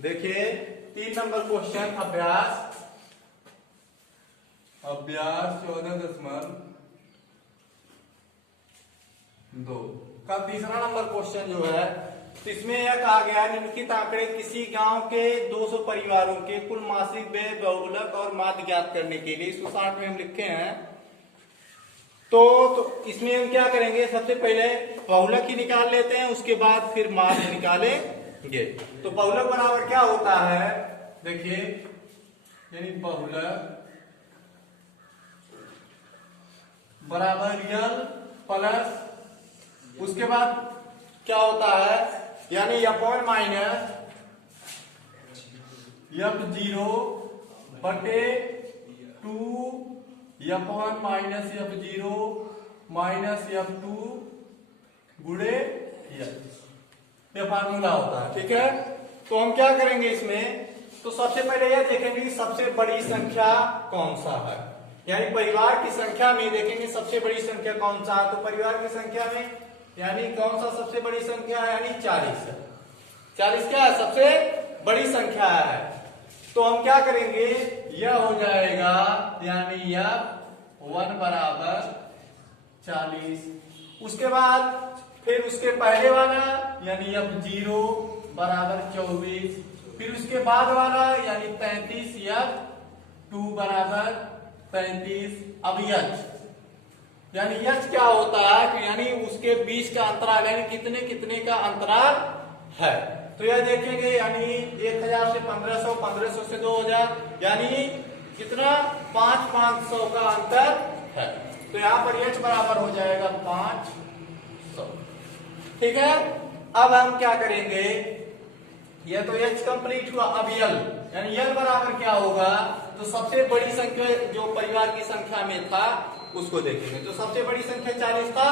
देखिए 3 number question अभ्यास 14.2 का तीसरा नंबर क्वेश्चन जो है, इसमें यह कहा गया है निम्नलिखित आंकड़े किसी गांव के 200 परिवारों के कुल मासिक व्यय बहुलक और माध्य ज्ञात करने के लिए, इसको 60 में हम लिखे हैं। तो इसमें हम क्या करेंगे, सबसे पहले बहुलक ही निकाल लेते हैं, उसके बाद फिर माध्य निकालेंगे। तो बहुलक बराबर क्या होता है, देखिए यानी बहुलक बराबर यल प्लस उसके बाद क्या होता है, यानी अपॉन माइनस F0 बटे 2 upon minus F0 minus F2 गुणे ये फार्मूला होता है। ठीक है, तो हम क्या करेंगे इसमें, तो सबसे पहले यह देखेंगे कि सबसे बड़ी संख्या कौन सा है, यानी परिवार की संख्या में देखेंगे सबसे बड़ी संख्या कौन सा है। तो परिवार की संख्या में यानी कौन सा सबसे बड़ी संख्या है, यानी 40 है। 40 क्या है, सबसे बड़ी संख्या है। तो हम क्या करेंगे, यह हो जाएगा यानी F1 बराबर 40। उसके बाद फिर उसके पहले वाला यानी F0 बराबर 24, फिर उसके बाद वाला यानी 33 F2 बराबर 33। अब यच यानी यच क्या होता है कि यानी उसके बीच का अंतराल यानी कितने कितने का अंतराल है। तो यह देखेंगे यानी 1000 से 1500, 1500 से 2000 यानी कितना 500 का अंतर है। तो यहाँ पर यच बराबर हो जाएगा 500। ठीक है, अब हम क्या करेंगे, यह तो एच कंप्लीट हुआ। अब यल यानी यल बराबर क्या होगा, तो सबसे बड़ी संख्या जो परिवार की संख्या में था उसको देखेंगे। तो सबसे बड़ी संख्या 40 था,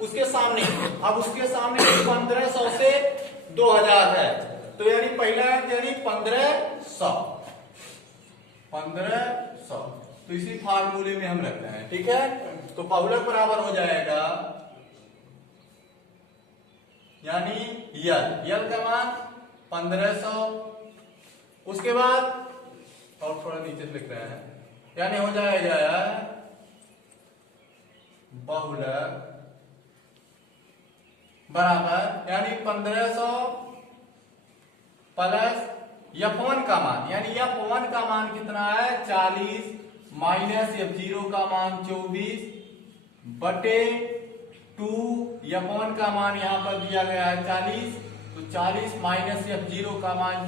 उसके सामने अब उसके सामने 1500 से 2000 है। तो यानी पहला यानी 1500। तो इसी फार्मूले में हम रखते हैं। ठीक है, तो बहुलक बराबर हो जाएगा यानी यल का मान 1500। उसके बाद और थोड़ा नीचे लिख रहे हैं, यानी हो जाएगा बहुलक बराबर यानी 1500 प्लस F1 का मान, यानी F1 का मान कितना है 40 माइनस F0 का मान 24 बटे 2 F1 का मान यहां पर दिया गया है 40, तो 40 माइनस F0 का मान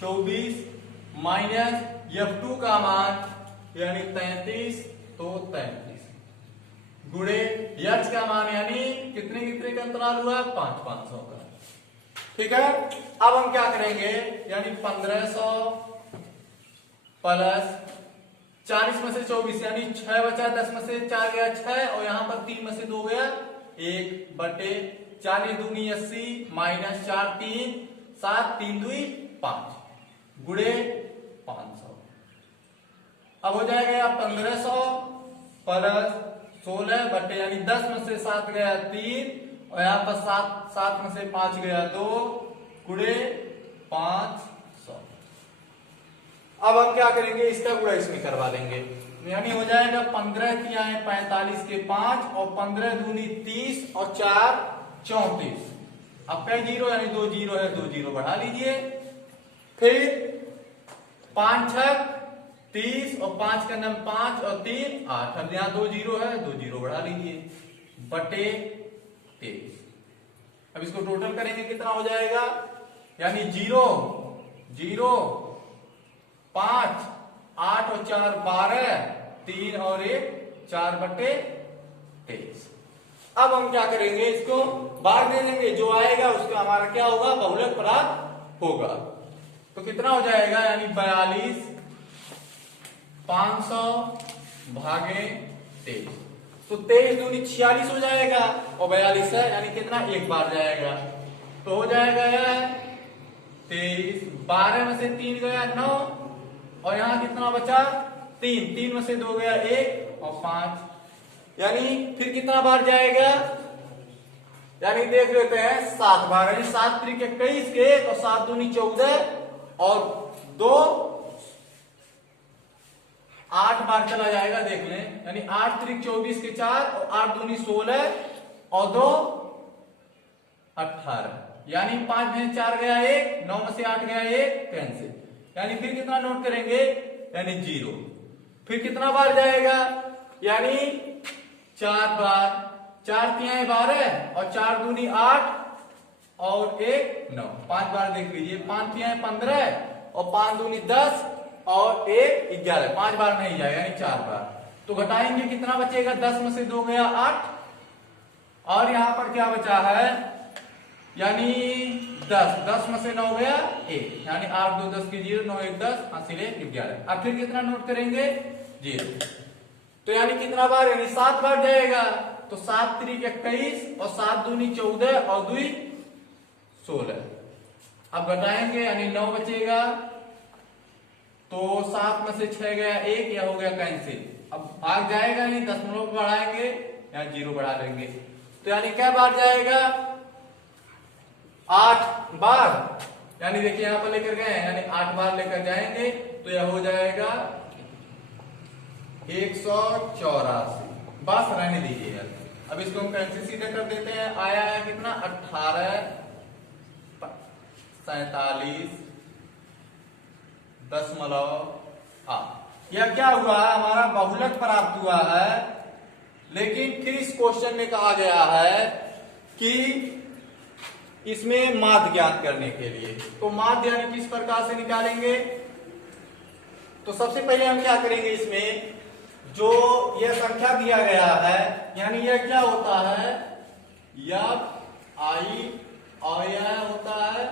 24 माइनस F2 का मान यानी 33, तो 33 गुणे यच का मान यानी कितने कितने का अंतराल हुआ 500 का। ठीक है, अब हम क्या करेंगे, यानी 1500 प्लस 40 में से 24 यानी 6 बचा, 10 में से 4 गया 6 और यहां पर 3 में से 2 गया 1 बटे 40 दूनी 80 माइनस 4 3 7 3 2 5 गुणे 500। अब हो जाएगा 1500 प्लस 16 बटे यानी 10 में से 7 गया 3 और यहाँ पर 7 में से 5 गया 2 गुणे 500। अब हम क्या करेंगे, इसका गुणा इसमें करवा देंगे, यानी हो जाएगा 15 किया है 45 के 5 और 15 दूनी 30 और 4 34। अब कई जीरो यानी 2 जीरो है, 2 जीरो बढ़ा लीजिए, फिर 5 6 30 और 5 का नाम 5 और 3 8। अब यहाँ 2 जीरो है, 2 जीरो बढ़ा लीजिए बटे 23। अब इसको टोटल करेंगे कितना हो जाएगा, यानी 0 0 5 8 और 4 12 3 और 1 4 बटे 23। अब हम क्या करेंगे, इसको बाहर दे देंगे, जो आएगा उसका हमारा क्या होगा, बहुलक प्राप्त होगा। तो कितना हो जाएगा, यानी 42 500 भागे 23, तो 23 दूनी 46 हो जाएगा और 42 है यानी कितना एक बार जाएगा, तो हो जाएगा 23। 12 में से 3 गया 9 और यहां कितना बचा 3, 3 में से 2 गया 1 और 5, यानी फिर कितना बार जाएगा यानी देख लेते हैं 7 बार, यानी 7 त्रिक 21 के, तो 7 दूनी 14 और 2 8 बार चला जाएगा, देख लें। यानी 8 त्रिक 24 के 4 और 8 दूनी 16 और 2 18, यानी 5 में 4 गया 1, 9 में से 8 गया 1, कैंसिल। यानी फिर कितना नोट करेंगे, यानी 0। फिर कितना बार जाएगा, यानी 4 बार, 4 तिहाई 12 और 4 दूनी 8 और 1 9, 5 बार देख लीजिए। 5 तिहाई 15 और 5 दूनी 10 और 1 11, 5 बार नहीं जाएगा, यानी 4 बार। तो घटाएंगे कितना बचेगा, 10 में से 2 गया 8 और यहां पर क्या बचा है, यानी 10 में से 9 गया 1, यानी 8 2 10 की 0, 9 1 10, हासिल 11। अब फिर कितना नोट करेंगे, 0। तो यानी कितना बार, यानी 7 बार जाएगा। तो 7 त्रिक 21 और 7 दूनी 14 और 2 16। अब घटाएंगे, यानी 9 बचेगा, तो 7 में से 6 गया 1, यह हो गया कैंसिल। अब भाग जाएगा नहीं, दशमलव बढ़ाएंगे, यहाँ 0 बढ़ा देंगे। तो यानी क्या बार जाएगा, 8 बार। यानी देखिए यहां पर लेकर गए, यानी 8 बार लेकर जाएंगे, तो यह हो जाएगा 184। बस रहने दीजिए यार। अब इसको हम कैंसिल सीधे कर देते हैं। आया है कितना, 18 47 दशमलव। यह क्या हुआ, हमारा बहुलक प्राप्त हुआ है। लेकिन फिर इस क्वेश्चन में कहा गया है कि इसमें माध्य ज्ञात करने के लिए, तो माध्य यानी किस प्रकार से निकालेंगे। तो सबसे पहले हम क्या करेंगे, इसमें जो यह संख्या दिया गया है, यानी यह क्या होता है, यफ आई और यह होता है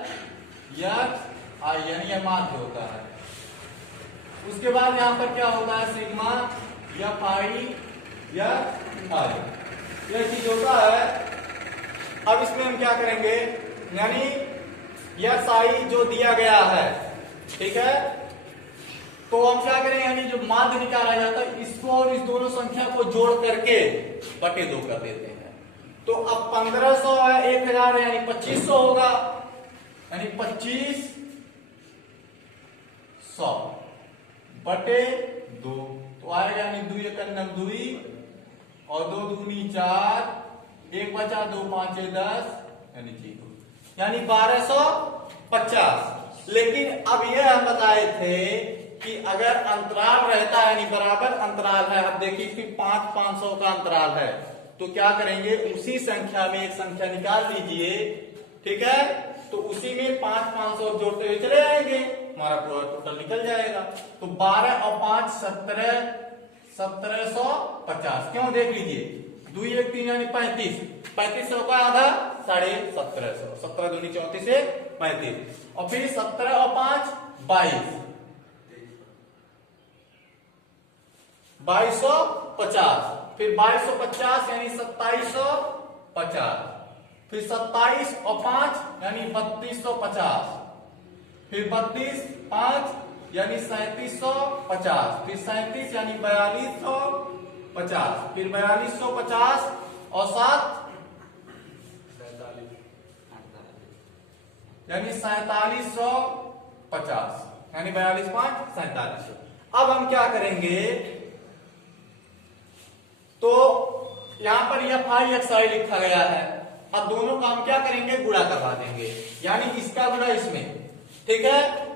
यफ आई, यानी यह माध्य होता है। उसके बाद यहां पर क्या होता है, सिग्मा यफ आई यफ आई, यह चीज होता है। अब इसमें हम क्या करेंगे, यानी यह साई जो दिया गया है, ठीक है, तो हम क्या करें, यानी जो माध्य निकाला जाता है, इसको और इस दोनों संख्या को जोड़ करके बटे 2 कर देते हैं। तो अब 1500 है, 1000 है, यानी 2500 होगा, यानी 2500 बटे 2। तो आएगा, यानी 2 1 2 और 2 दूनी 4, 1 बचा, 2 5 10, यानी 0, यानी 1250। लेकिन अब यह हम बताए थे कि अगर अंतराल रहता है, यानी बराबर अंतराल है, अब देखिए इसमें 5 500 का अंतराल है, तो क्या करेंगे, उसी संख्या में एक संख्या निकाल लीजिए, ठीक है। तो उसी में 5 500 जोड़ते हुए चले आएंगे, हमारा पूरा टोटल निकल जाएगा। तो 12 और 5 17, 1750। क्यों, देख लीजिए, 2 1 3 यानी 35, 3500 का आधा 1750, 17 दूनी 34 से 35, और फिर 17 और 5 22, 2250, फिर 2250 यानी 2750, फिर 27 और 5 यानी 3250, फिर 32 5 यानी 3750, फिर 37 यानी 4250, फिर 4250 और 7 यानी 4750, यानी 42 5 4700। अब हम क्या करेंगे, तो यहां पर यह आई एक्स आई लिखा गया है। अब दोनों का हम क्या करेंगे, गुणा करवा देंगे, यानी इसका गुणा इसमें, ठीक है।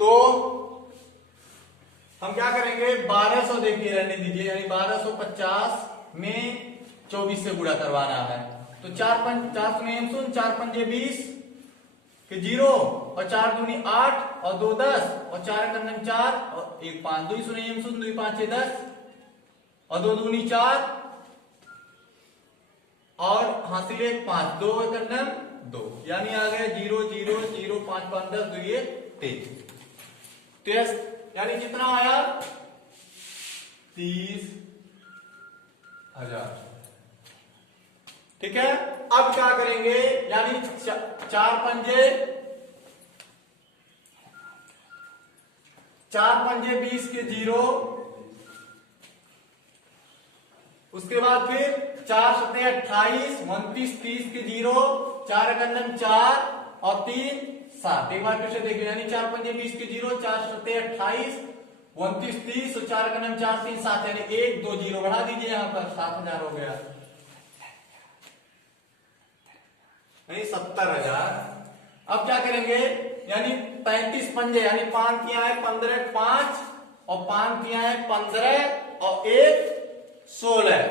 तो हम क्या करेंगे, 1200 देखिए रहने दीजिए, यानी 1250 में 24 से गुणा करवाना है। तो 4 5 4 0 4 5 20 के 0 और 4 दूनी 8 और 2 10 और 4 कन्नम 4 और 1 5, 2 0 2 5 10 और 2 दूनी 4 और हासिल 1 5, 2 कन्नम 2, यानी आ गया 0 0 0 5 5 10 2 ये 23, यानी कितना आया, 30,000, ठीक है। अब क्या करेंगे, यानी 4 पंजे 20 के 0, उसके बाद फिर 4 सत्ते 28, 29 30 के 0, 4 गंडन 4 और 3 7। एक बार फिर से देखिए, यानी 4 पंजे 20 के 0, 4 सत्ते 28, 29 30 और 4 गंडन 4 3 7, यानी 1 2 0 बढ़ा दीजिए, यहाँ पर 7000 हो गया, नहीं 70,000। अब क्या करेंगे, यानी 35 पंजे, यानी 5 किया है 15, 5 और 5 किया है 15 और 1 16,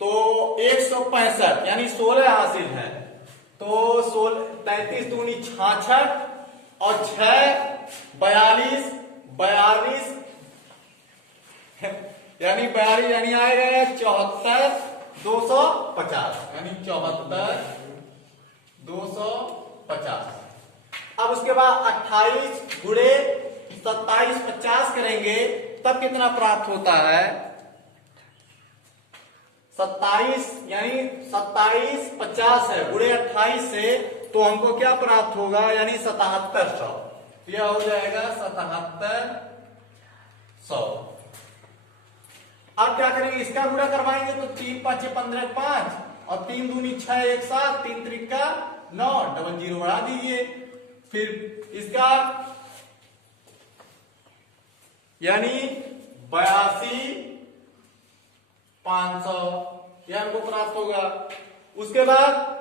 तो 165, यानी 16 हासिल है। तो 33 दूनी 66 और 6 42, 42 यानी 42, यानी आएगा 74 250, यानी 74 250। अब उसके बाद 28 गुणे 27 50 करेंगे, तब कितना प्राप्त होता है, 27, यानी 27 50 है, गुणे 28 से, तो हमको क्या प्राप्त होगा, यानी 7700। यह हो जाएगा 7700। अब क्या करेंगे, इसका गुणा करवाएंगे तो 3 5 15 5 और 3 दूनी 6 1 7, 3 त्रिका 9, डबल 0 बढ़ा दीजिए। फिर इसका यानी 82 500 यह हमको प्राप्त होगा। उसके बाद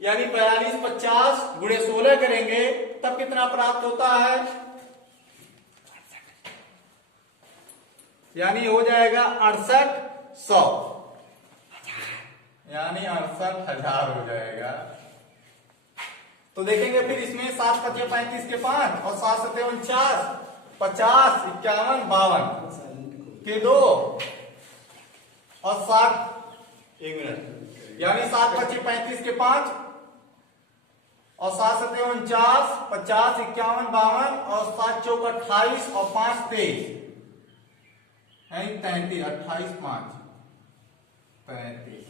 यानी 42 50 गुणे 16 करेंगे, तब कितना प्राप्त होता है, यानी हो जाएगा 6800, यानी 68,000 हो जाएगा। तो देखेंगे फिर इसमें 7 5 35 के 5 और 7 7 49, 50 51 52 के 2 और 7, 1 मिनट, यानी 7 5 35 के 5 और 7 7 49 50 51 52 और 7 4 28 और 5 23, है 33, 28 5 35।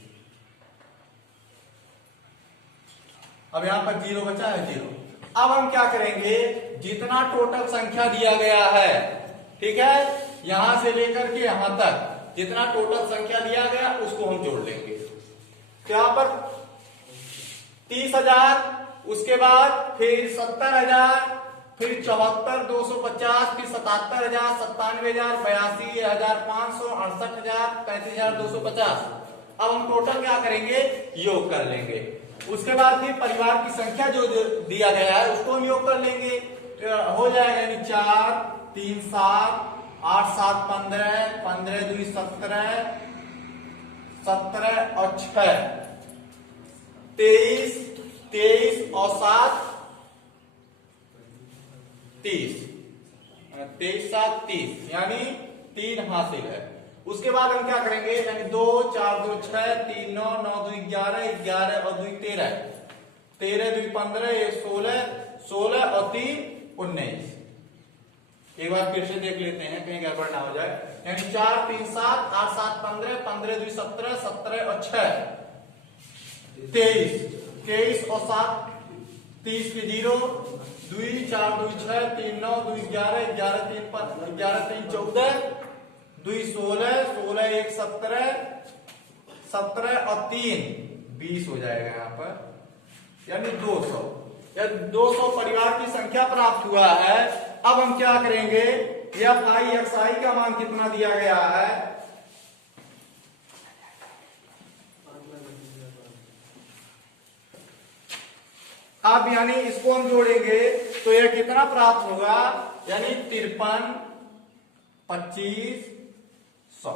अब यहां पर 0 बचा है, 0। अब हम क्या करेंगे, जितना टोटल संख्या दिया गया है, ठीक है, यहां से लेकर के यहां तक जितना टोटल संख्या दिया गया उसको हम जोड़ लेंगे। तो यहां पर 30,000, उसके बाद फिर 70,000, फिर 74 250, फिर 77,000 97,000 82,500 68,000 35,250। अब हम टोटल क्या करेंगे, योग कर लेंगे। उसके बाद फिर परिवार की संख्या जो दिया गया है उसको हम योग कर लेंगे, हो जाएगा, यानी 4 3 7 8 7 15 15 2 17 17 और 6 23 23 और 7 30, 23 7 30, यानी 3 हासिल है। उसके बाद हम क्या करेंगे, यानी 2 4 2 6 3 9 9 2 11 11 और 2 13 13 2 15 1 16 16 और 3 19। एक बार फिर से देख लेते हैं कहीं गड़बड़ ना हो जाए, यानी 4 3 7 8 7 15 15 2 17 17 और 6 23 23 और 7 30 के 0 2 4 2 6 3 9 2 11 11 3 5 11 3 14 2 16 16 1 17 17 और 3 20 हो जाएगा यहाँ पर, यानी 200। या 200 परिवार की संख्या प्राप्त हुआ है। अब हम क्या करेंगे, FI का मान कितना दिया गया है, अब यानी इसको हम जोड़ेंगे तो यह कितना प्राप्त होगा, यानी 53 25 100,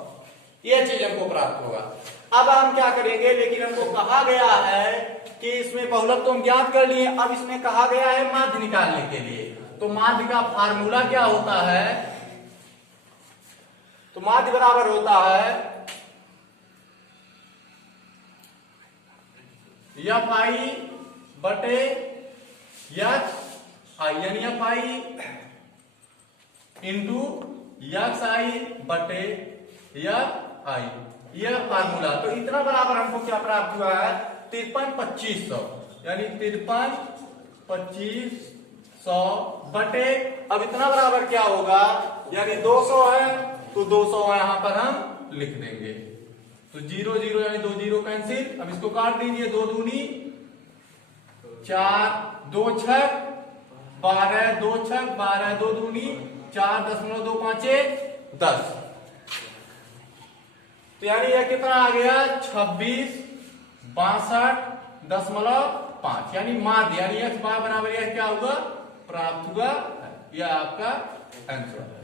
यह चीज हमको प्राप्त होगा। अब हम क्या करेंगे, लेकिन हमको कहा गया है कि इसमें बहुलक तो हम ज्ञात कर लिए, अब इसमें कहा गया है माध्य निकालने के लिए। तो माध्य का फार्मूला क्या होता है, तो माध्य बराबर होता है FI बटे XI, यानी FI इंटू XI बटे FI, यह फार्मूला। तो इतना बराबर हमको क्या प्राप्त हुआ है, 53 2500, यानी 53 2500 बटे, अब इतना बराबर क्या होगा, यानी 200 है तो 200 यहां पर हम लिख देंगे। तो 0 0 यानी 2 0 कैंसिल। अब इसको काट दीजिए, 2 दूनी 4, 2 छक 12, 2 छक 12, 2 दूनी 4.25 10। तो यानी यह कितना आ गया 26.62.5 यानी माध्य यानी x बार बराबर यह क्या होगा प्राप्त हुआ। यह आपका आंसर है।